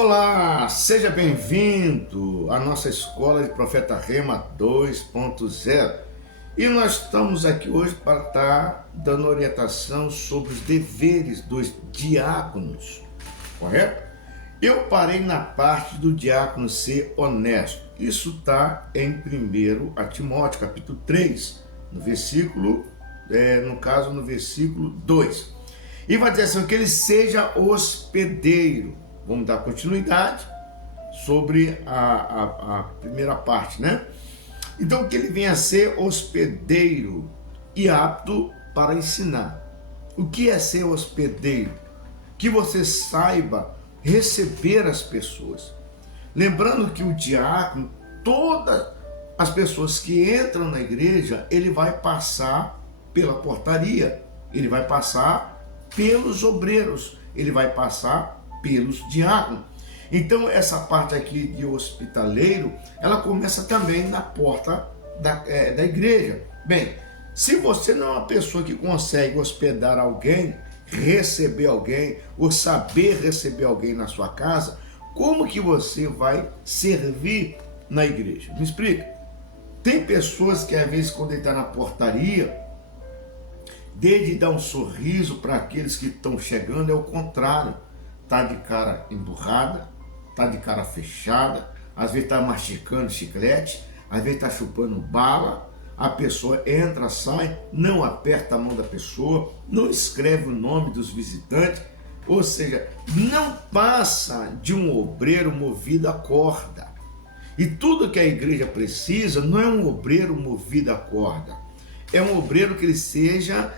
Olá, seja bem-vindo à nossa Escola de Profeta Rema 2.0. E nós estamos aqui hoje para estar dando orientação sobre os deveres dos diáconos, correto? Eu parei na parte do diácono ser honesto. Isso está em 1 Timóteo, capítulo 3, no versículo 2. E vai dizer assim, que ele seja hospedeiro. Vamos dar continuidade sobre a primeira parte, né? Então, que ele venha a ser hospedeiro e apto para ensinar. O que é ser hospedeiro? Que você saiba receber as pessoas. Lembrando que o diácono, todas as pessoas que entram na igreja, ele vai passar pela portaria, ele vai passar pelos obreiros, ele vai passar pelos diáconos. Então essa parte aqui de hospitaleiro, ela começa também na porta da igreja. Bem, se você não é uma pessoa que consegue hospedar alguém, receber alguém, ou saber receber alguém na sua casa, como que você vai servir na igreja? Me explica. Tem pessoas que às vezes quando ele está na portaria, desde dar um sorriso para aqueles que estão chegando, é o contrário. Está de cara emburrada, está de cara fechada, às vezes está masticando chiclete, às vezes está chupando bala, a pessoa entra, sai, não aperta a mão da pessoa, não escreve o nome dos visitantes, ou seja, não passa de um obreiro movido a corda. E tudo que a igreja precisa não é um obreiro movido a corda, é um obreiro que ele seja,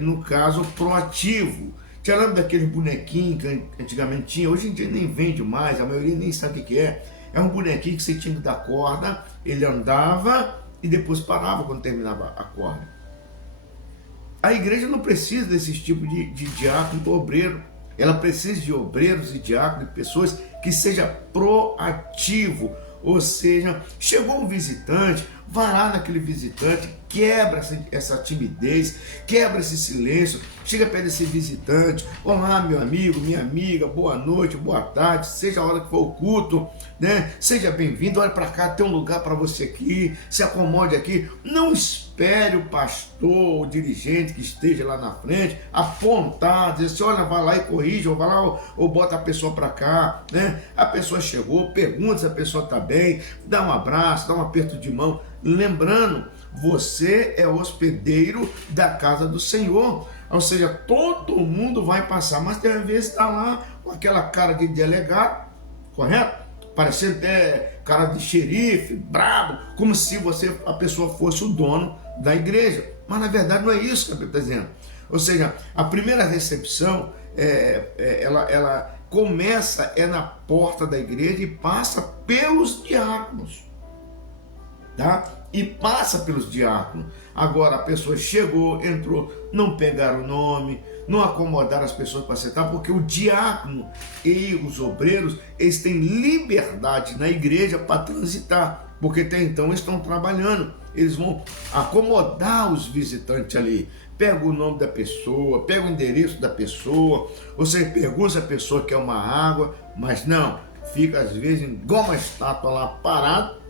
no caso, proativo. Tinha lembra daquele bonequinho que antigamente tinha, hoje em dia nem vende mais, a maioria nem sabe o que é. É um bonequinho que você tinha que dar corda, ele andava e depois parava quando terminava a corda. A igreja não precisa desse tipo de diácono ou obreiro. Ela precisa de obreiros e diáconos, de pessoas que seja proativo. Ou seja, chegou um visitante, vai lá naquele visitante, quebra essa timidez, quebra esse silêncio, chega perto desse visitante, olá meu amigo, minha amiga, boa noite, boa tarde, seja a hora que for o culto, né? Seja bem-vindo, olha para cá, tem um lugar para você aqui, se acomode aqui, não espere o pastor, o dirigente que esteja lá na frente, apontar, dizer assim, olha, vai lá e corrige, ou vai lá ou bota a pessoa para cá, né? A pessoa chegou, pergunta se a pessoa está bem, dá um abraço, dá um aperto de mão, lembrando, você é hospedeiro da casa do Senhor, ou seja, todo mundo vai passar, mas tem vezes está lá com aquela cara de delegado, correto? Parecendo até cara de xerife, brabo, como se a pessoa fosse o dono da igreja, mas na verdade não é isso que a Bíblia está dizendo. Ou seja, a primeira recepção, ela começa na porta da igreja e passa pelos diáconos, tá? E passa pelos diáconos. Agora a pessoa chegou, entrou, não pegaram o nome, não acomodaram as pessoas para sentar, porque o diácono e os obreiros, eles têm liberdade na igreja para transitar, porque até então eles estão trabalhando, eles vão acomodar os visitantes ali, pega o nome da pessoa, pega o endereço da pessoa, você pergunta se a pessoa quer uma água, mas não, fica às vezes igual uma estátua lá parado,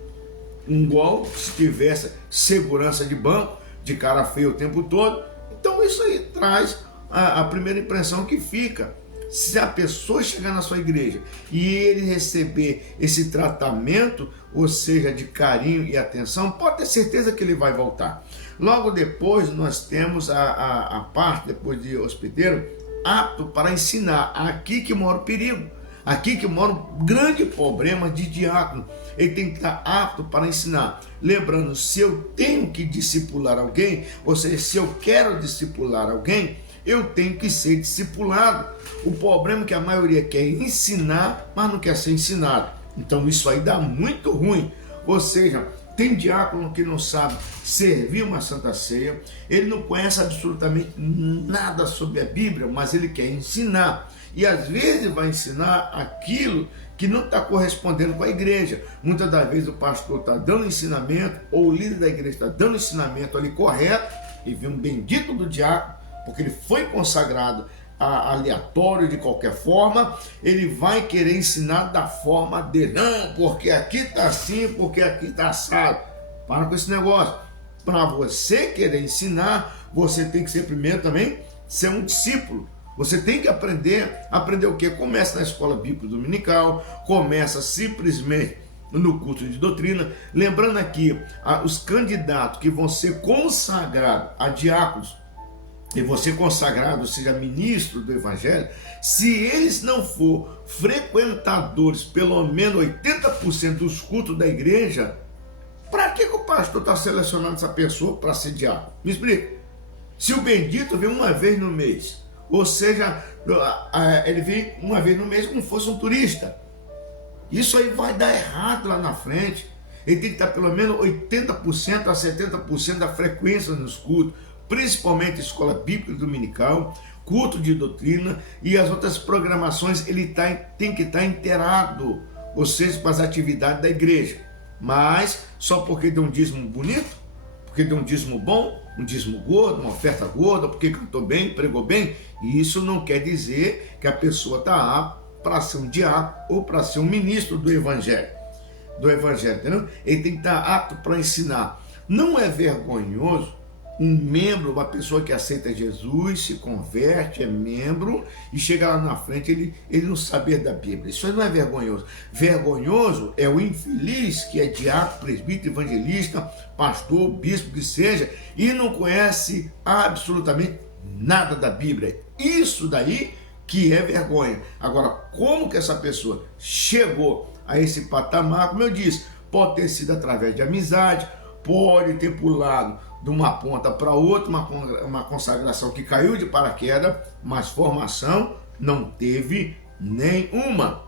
igual se tivesse segurança de banco, de cara feia o tempo todo. Então isso aí traz a primeira impressão que fica. Se a pessoa chegar na sua igreja e ele receber esse tratamento, ou seja, de carinho e atenção, pode ter certeza que ele vai voltar. Logo depois nós temos a parte, depois de hospedeiro, apto para ensinar. Aqui que mora o perigo. Aqui que mora um grande problema de diácono. Ele tem que estar apto para ensinar. Lembrando, se eu tenho que discipular alguém, ou seja, se eu quero discipular alguém, eu tenho que ser discipulado. O problema é que a maioria quer ensinar, mas não quer ser ensinado. Então isso aí dá muito ruim. Ou seja, tem diácono que não sabe servir uma Santa Ceia, ele não conhece absolutamente nada sobre a Bíblia, mas ele quer ensinar. E às vezes vai ensinar aquilo que não está correspondendo com a igreja. Muitas das vezes o pastor está dando ensinamento, ou o líder da igreja está dando ensinamento ali correto, e vem um bendito do diácono, porque ele foi consagrado aleatório de qualquer forma, ele vai querer ensinar da forma dele. Não, porque aqui está assim, porque aqui está assado. Para com esse negócio. Para você querer ensinar, você tem que ser primeiro também, ser um discípulo. Você tem que aprender o quê? Começa na escola bíblica dominical, começa simplesmente no culto de doutrina. Lembrando aqui, os candidatos que vão ser consagrados a diáconos, e você consagrado, seja ministro do evangelho, se eles não for frequentadores, pelo menos 80% dos cultos da igreja, para que o pastor está selecionando essa pessoa para ser diácono? Me explica. Se o bendito vem uma vez no mês, ou seja, ele vem uma vez no mês como fosse um turista, isso aí vai dar errado lá na frente. Ele tem que estar pelo menos 80% a 70% da frequência nos cultos, principalmente escola bíblica dominical, culto de doutrina e as outras programações. Ele tem que estar inteirado, ou seja, para as atividades da igreja. Mas só porque deu um dízimo bonito, porque deu um dízimo bom, um dízimo gordo, uma oferta gorda, porque cantou bem, pregou bem, isso não quer dizer que a pessoa está apta para ser um diácono ou para ser um ministro do evangelho, entendeu? Ele tem que estar apto para ensinar. Não é vergonhoso um membro, uma pessoa que aceita Jesus, se converte, é membro, e chega lá na frente, ele não saber da Bíblia. Isso aí não é vergonhoso. Vergonhoso é o infeliz que é diácono, presbítero, evangelista, pastor, bispo, que seja, e não conhece absolutamente nada da Bíblia. Isso daí que é vergonha. Agora, como que essa pessoa chegou a esse patamar? Como eu disse, pode ter sido através de amizade, pode ter pulado de uma ponta para outra, uma consagração que caiu de paraquedas, mas formação não teve nenhuma.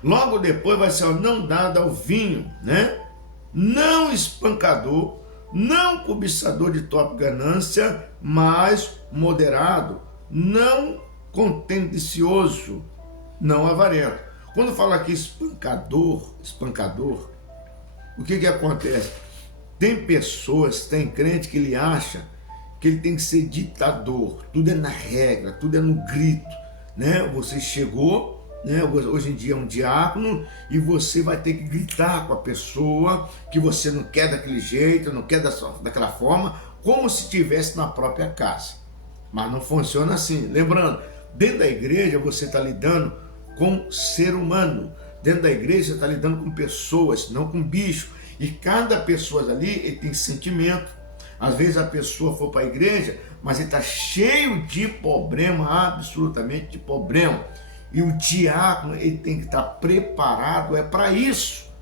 Logo depois vai ser não dado ao vinho, né? Não espancador, não cobiçador de top ganância, mas moderado, não contencioso, não avarento. Quando fala aqui espancador, o que acontece? Tem pessoas, tem crente que ele acha que ele tem que ser ditador, tudo é na regra, tudo é no grito, né? Você chegou, né? Hoje em dia é um diácono e você vai ter que gritar com a pessoa que você não quer daquele jeito, não quer daquela forma, como se estivesse na própria casa. Mas não funciona assim. Lembrando, dentro da igreja você está lidando com ser humano. Dentro da igreja você está lidando com pessoas, não com bicho. E cada pessoa ali ele tem sentimento. Às vezes a pessoa for para a igreja, mas ele está cheio de problema, absolutamente de problema. E o diácono ele tem que estar preparado, é para isso.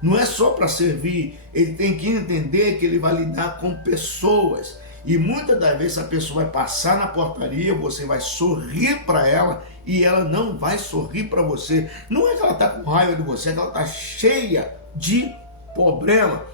Não é só para servir, ele tem que entender que ele vai lidar com pessoas. E muitas das vezes a pessoa vai passar na portaria, você vai sorrir para ela e ela não vai sorrir para você. Não é que ela está com raiva de você, é que ela está cheia de problema.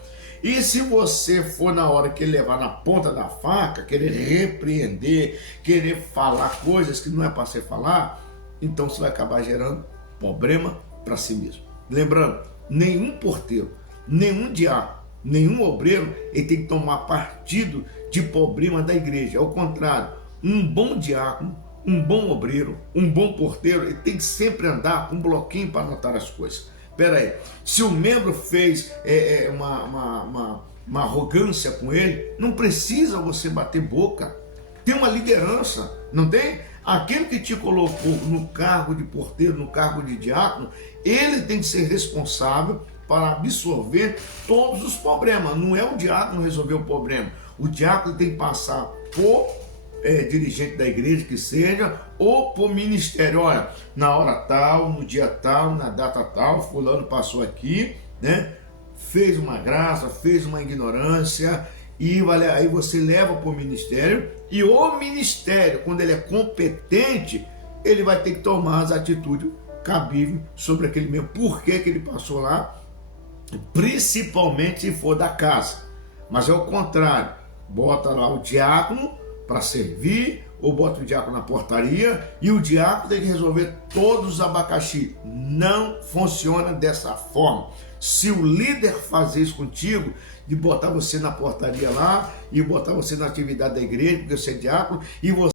E se você for na hora que ele levar na ponta da faca, querer repreender, querer falar coisas que não é para você falar, então você vai acabar gerando problema para si mesmo. Lembrando, nenhum porteiro, nenhum diácono, nenhum obreiro, ele tem que tomar partido de problema da igreja. Ao contrário, um bom diácono, um bom obreiro, um bom porteiro, ele tem que sempre andar com um bloquinho para anotar as coisas. Espera aí, se o membro fez uma arrogância com ele, não precisa você bater boca. Tem uma liderança, não tem? Aquele que te colocou no cargo de porteiro, no cargo de diácono, ele tem que ser responsável para absorver todos os problemas. Não é o diácono resolver o problema. O diácono tem que passar por dirigente da igreja que seja, ou por ministério. Olha, na hora tal, no dia tal, na data tal, fulano passou aqui, né? Fez uma graça, fez uma ignorância, e aí você leva para o ministério, e o ministério, quando ele é competente, ele vai ter que tomar as atitudes cabíveis sobre aquele mesmo. Por que ele passou lá? Principalmente se for da casa. Mas é o contrário, bota lá o diácono para servir, ou bota o diácono na portaria e o diácono tem que resolver todos os abacaxi. Não funciona dessa forma. Se o líder fazer isso contigo, de botar você na portaria lá e botar você na atividade da igreja, porque você é diácono, e você